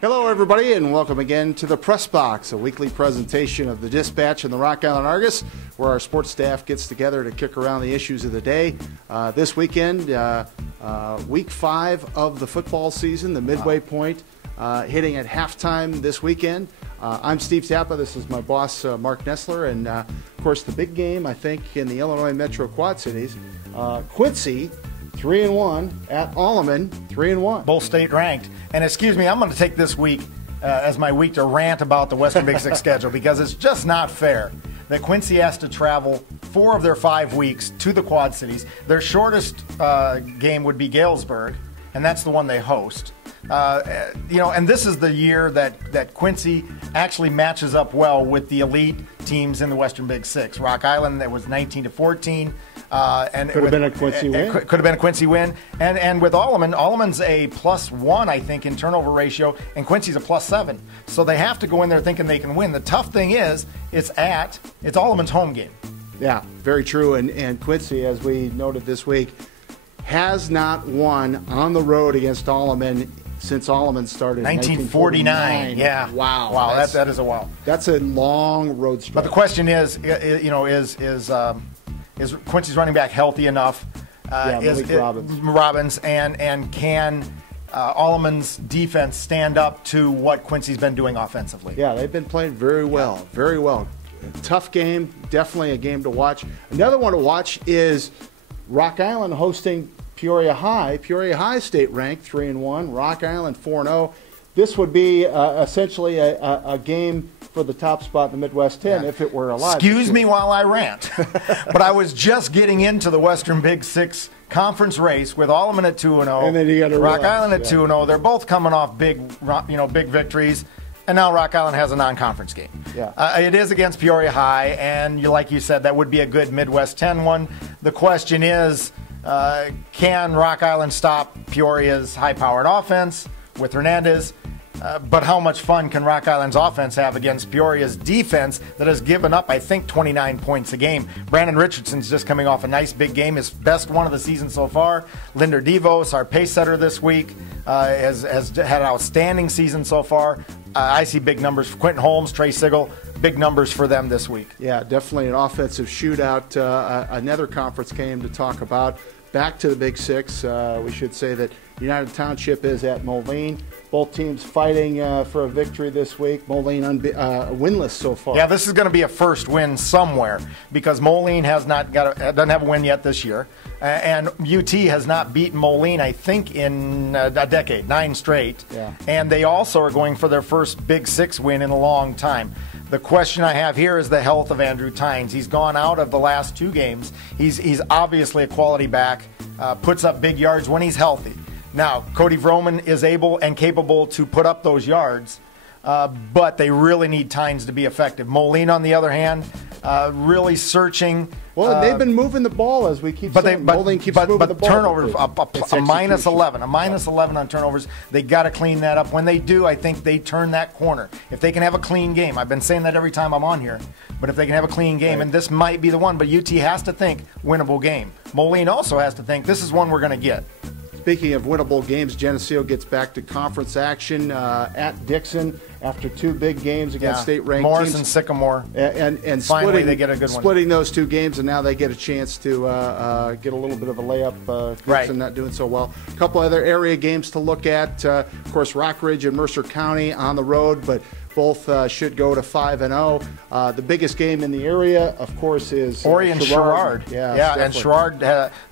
Hello, everybody, and welcome again to the Press Box, a weekly presentation of the Dispatch and the Rock Island Argus, where our sports staff gets together to kick around the issues of the day. This weekend, week 5 of the football season, the midway point, hitting at halftime this weekend. I'm Steve Tappa. This is my boss, Mark Nessler, and of course, the big game, I think, in the Illinois Metro Quad Cities, Quincy, 3-1 at Alleman, 3-1. Both state ranked. And excuse me, I'm going to take this week as my week to rant about the Western Big Six schedule, because it's just not fair that Quincy has to travel 4 of their 5 weeks to the Quad Cities. Their shortest game would be Galesburg, and that's the one they host. And this is the year that Quincy actually matches up well with the elite teams in the Western Big Six. Rock Island, that was 19-14. And could have been a Quincy win. Could have been a Quincy win. And with Alleman's a +1, I think, in turnover ratio, and Quincy's a +7. So they have to go in there thinking they can win. The tough thing is, it's Alleman's home game. Yeah, very true. And Quincy, as we noted this week, has not won on the road against Alleman since Alleman started in 1949. Yeah. Wow. That is a wow. That's a long road stretch. But the question is Quincy's running back healthy enough? Robbins, and can Alleman's defense stand up to what Quincy's been doing offensively? Yeah, they've been playing very well, very well. Tough game, definitely a game to watch. Another one to watch is Rock Island hosting Peoria High. Peoria High state ranked 3-1, Rock Island 4-0. This would be essentially a game for the top spot in the Midwest 10 if it were alive. Excuse me while I rant, but I was just getting into the Western Big Six conference race with Alleman at 2-0, and then you got to Rock Island at 2-0. They're both coming off big victories, and now Rock Island has a non-conference game. Yeah. It is against Peoria High, and like you said, that would be a good Midwest 10 one. The question is, can Rock Island stop Peoria's high-powered offense with Hernandez? But how much fun can Rock Island's offense have against Peoria's defense that has given up, I think, 29 points a game? Brandon Richardson's just coming off a nice big game, his best one of the season so far. Linder Devos, our pace setter this week, has had an outstanding season so far. I see big numbers for Quentin Holmes, Trey Sigel, big numbers for them this week. Yeah, definitely an offensive shootout. Another conference game to talk about. Back to the Big Six, we should say that United Township is at Moline. Both teams fighting for a victory this week. Moline winless so far. Yeah, this is going to be a first win somewhere, because Moline doesn't have a win yet this year, and UT has not beaten Moline, I think, in a decade, 9 straight. Yeah. And they also are going for their first Big Six win in a long time. The question I have here is the health of Andrew Tynes. He's gone out of the last 2 games. He's obviously a quality back, puts up big yards when he's healthy. Now, Cody Vroman is able and capable to put up those yards, but they really need Tynes to be effective. Moline, on the other hand, really searching. Well, they've been moving the ball, as we keep saying. Moline keeps moving the ball. Turnovers, a -11 on turnovers. They got to clean that up. When they do, I think they turn that corner. If they can have a clean game, I've been saying that every time I'm on here, but if they can have a clean game, and this might be the one, but UT has to think winnable game. Moline also has to think this is one we're going to get. Speaking of winnable games, Geneseo gets back to conference action at Dixon after 2 big games against state-ranked Morris teams. and Sycamore. And finally they get a good one. Splitting those 2 games, and now they get a chance to get a little bit of a layup. Dixon not doing so well. A couple other area games to look at. Of course, Rockridge and Mercer County on the road, but both should go to 5-0. The biggest game in the area, of course, is Orion Sherrard. Yeah, and Sherrard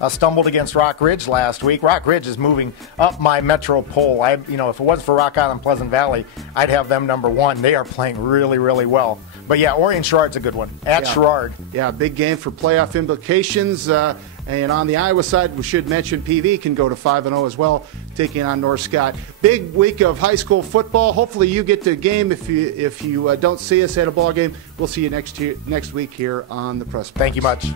stumbled against Rock Ridge last week. Rock Ridge is moving up my metro poll. If it wasn't for Rock Island Pleasant Valley, I'd have them number 1. They are playing really, really well. But yeah, Orion Sherrard's a good one at Sherrard. Yeah, big game for playoff implications. And on the Iowa side, we should mention PV can go to 5-0 as well, taking on North Scott. Big week of high school football. Hopefully you get to a game. If you don't see us at a ball game, we'll see you next week here on the Press Box. Thank you much.